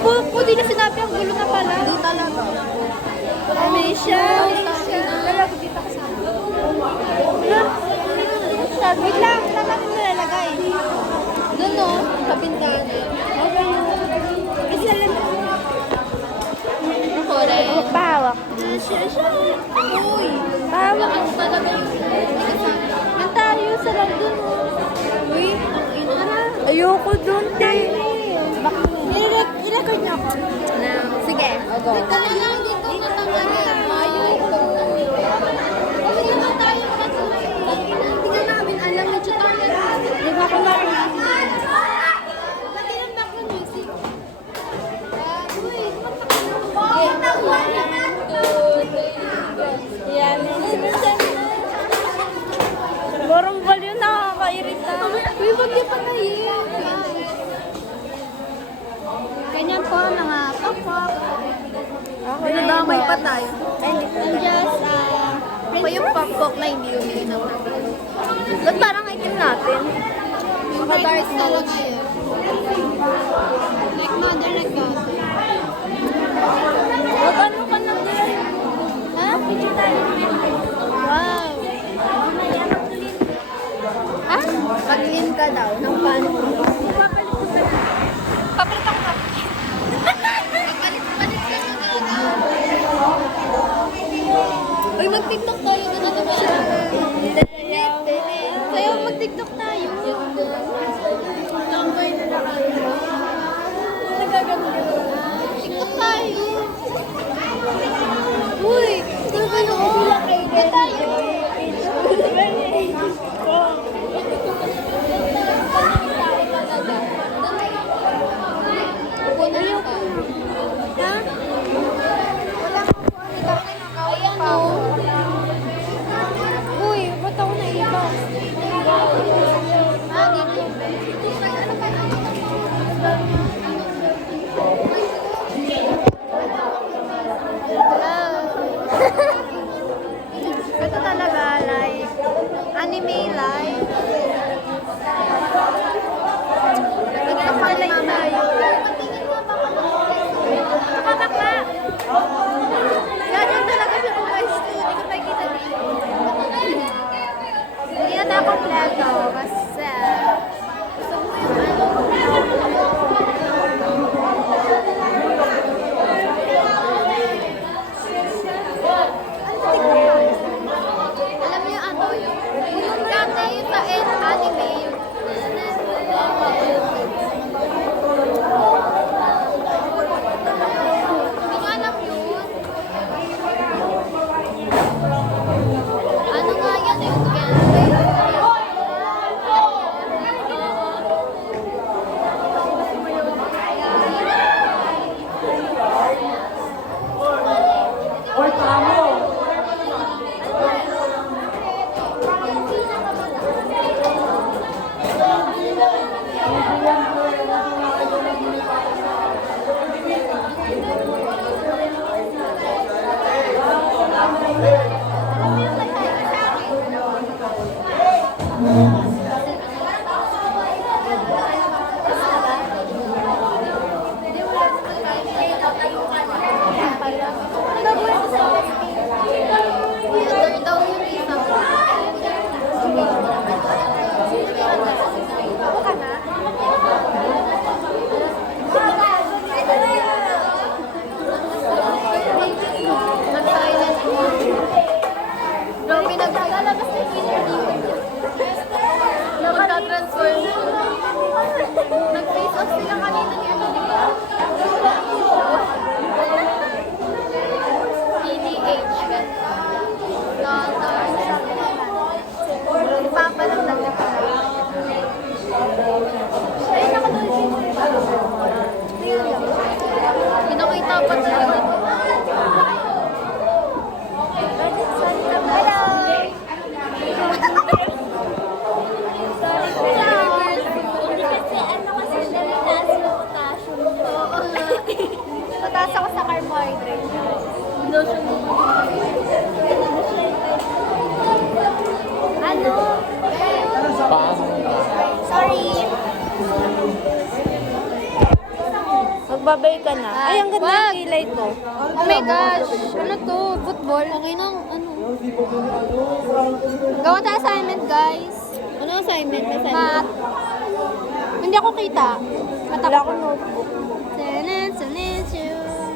Puti na sinabi ang gulo na pala. Hindi talaga.Amisha. Talaga dito kasama. Wait lang. Saan natin nilalagay? Doon no? Sa bintana. Isa lang. Correct. Pahawak. Uy. Pahawak. Ang talaga yung ang tayo sa lang doon. Uy. Ayoko doon. I-record niyo ako. Sige. Dito na lang. Dito matanggal na lang. Ayoko. Kasi naman tayo matulay. Hindi ka namin alam. Medyo tayo. Di ba ko marinig? Pati lang background music. Uy. Yan. Borong baliw nakakairita. Uy, wag niyo patayin. Ganyan po, mga pakpak. Dinadamay pa tayo. I'm just, Pa yung pakpok na hindi umiinom. Ba't parang itim natin? mga dark talaga eh. Like mother, like daughter. O, paano ka na din? Ha? Picture tayo. Wow. Ha? Pag-in ka daw, ng paano? Papalit ako ka. Uy, mag-tiktok tayo. Ganun naman siya. Sayo, mag-tiktok tayo. Tambay na lang. Nagaganda. TikTok tayo. Uy, ano ko sila kayo tayo. Upo na lang tayo. Ha? Wala ko po. Ayan o. Uy, ba't ako naiba? Ah, dito. Ito talaga, like, anime live. Nagkakalit tayo. Nakakakla. Ganyan talaga siya pumayos to. Hindi ko makikita dito. Hindi na ako Lego kasi gusto mo yung Alam niyo ano yung dati yung sa anime yung hindi ko alam yun. Ano nga yan yung nag-face off sila kanina ni ano, di ba? TDH, ipapalang lang na pala. ay, nakadulsin. Pinakita pa talaga. Mataas ako sa carbohydrate. Ano? Sorry. Magbabay ka na. Ay, ang ganda Wag. ng kilay ko. Oh my gosh. Ano to? Football? Okay na, ano? Gawa tayo assignment, guys. Ano assignment? Math. Hindi ako kita. Mata Wala ko. akong notebook. Tanan, tanan, tanan,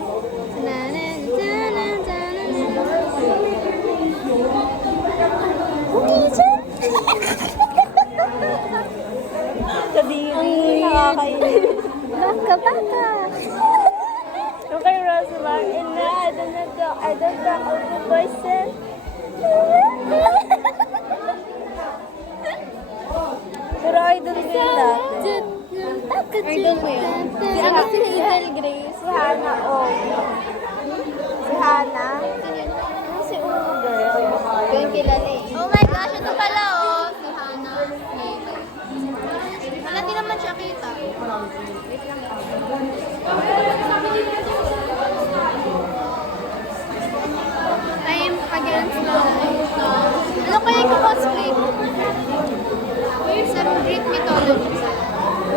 tanan, tanan, tanan. Sabihin, nakakainis. Baka, baka. Yung kay Rosemar, ina, I don't know how to voice it. Pero idol ko yun dati. Idol mo yun? Si ano si Hazel Grace? Si Hana, oh. Si Hana? Ano si Uno girl? Yung kilala eh. Oh my gosh, ito pala oh. Si Hannah. Wala din naman siya kita. I am against the ano kaya yung cosplay ko? Sa Greek mythology.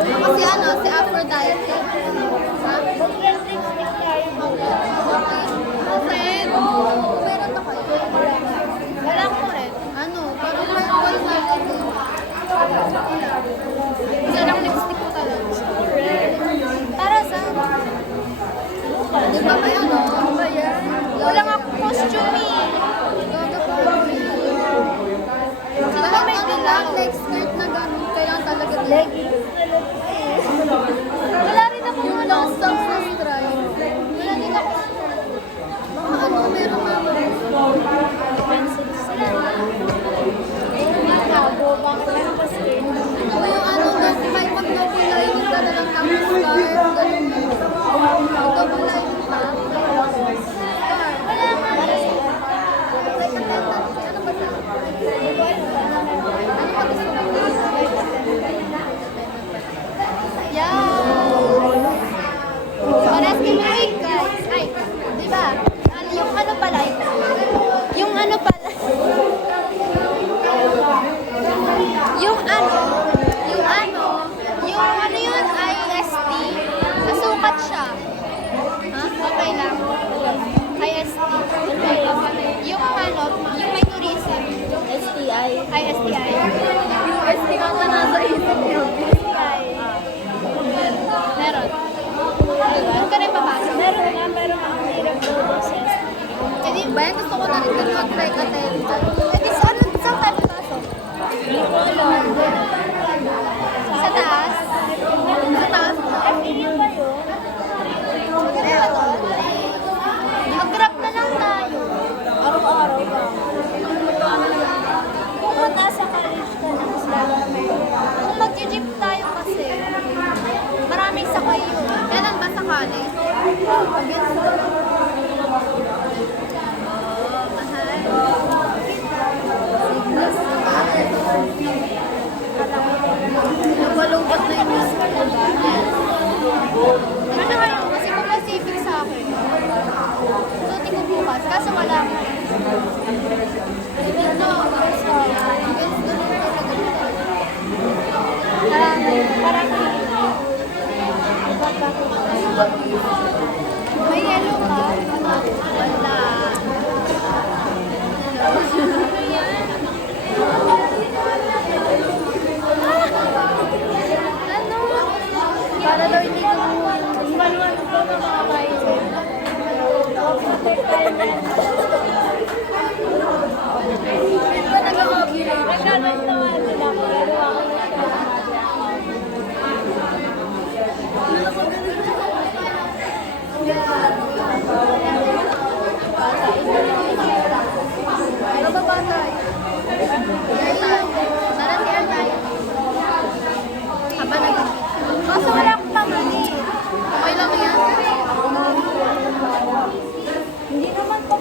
Ako si ano, si Aphrodite. Ha? Friend, meron na kayo? Wala ko rin. Ano? Parang may call natin. Isa lang lipstick ko talaga. Para sa... Di ba ba yun, no? Wala nga akong costume eh. Gaga pa. Sino ba may bilang? Like skirt na gano'n. Kailangan talaga leggings. Wala rin akong ano, socks na stripe. Wala din ako. Baka ano, meron nga ba? O yung ano, may pag-double lining ka na lang tapos scarf, gano'n. Double lining pa. Wala nga eh. Like attendant. Ano ba sa? Ano ba gusto mo? Yeah! Pares kami wait guys. Ay, di ba? Yung ano pala? Yung ano pala? Yung ano yun ay ST. Nasukat siya. Ha? Okay lang. IST. Yung ano, yung may tourism. STI. Ay, STI. Yung ST ka na nasa isip niyo. STI. Meron. Huwag ka rin papasok. Meron nga, pero ang hirap daw sa STI. Eh di ba yan? Gusto ko na rin din mag-try ka tayo. Eh di saan tayo papasok? Hindi ko alam. Sa taas? Sa taas? FEU ba yun? Ano ba to? Mag-grab na lang tayo. Araw-araw ba? Kung nasa college ka na, mas lalo na may Kung mag-jeep tayo kasi, maraming sakay yun. Kailan ba sakali? Against the... Napalungkot na yung miss ko, diba? Ano kayo? Kasi kung Pacific sa akin. Suti ko bukas. Kaso wala ko. Dito, against the parang may yellow ka? Wala. Ano? Para daw hindi ko Manuan ko na mga kayo. Ito nag-overlay. Nagkaroon naman sila, pero ako Ano ba ba tayo? Tara, siya tayo. Haba na ba? Kaso wala akong pamili. Okay lang yan. hindi naman pa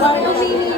Bakit umili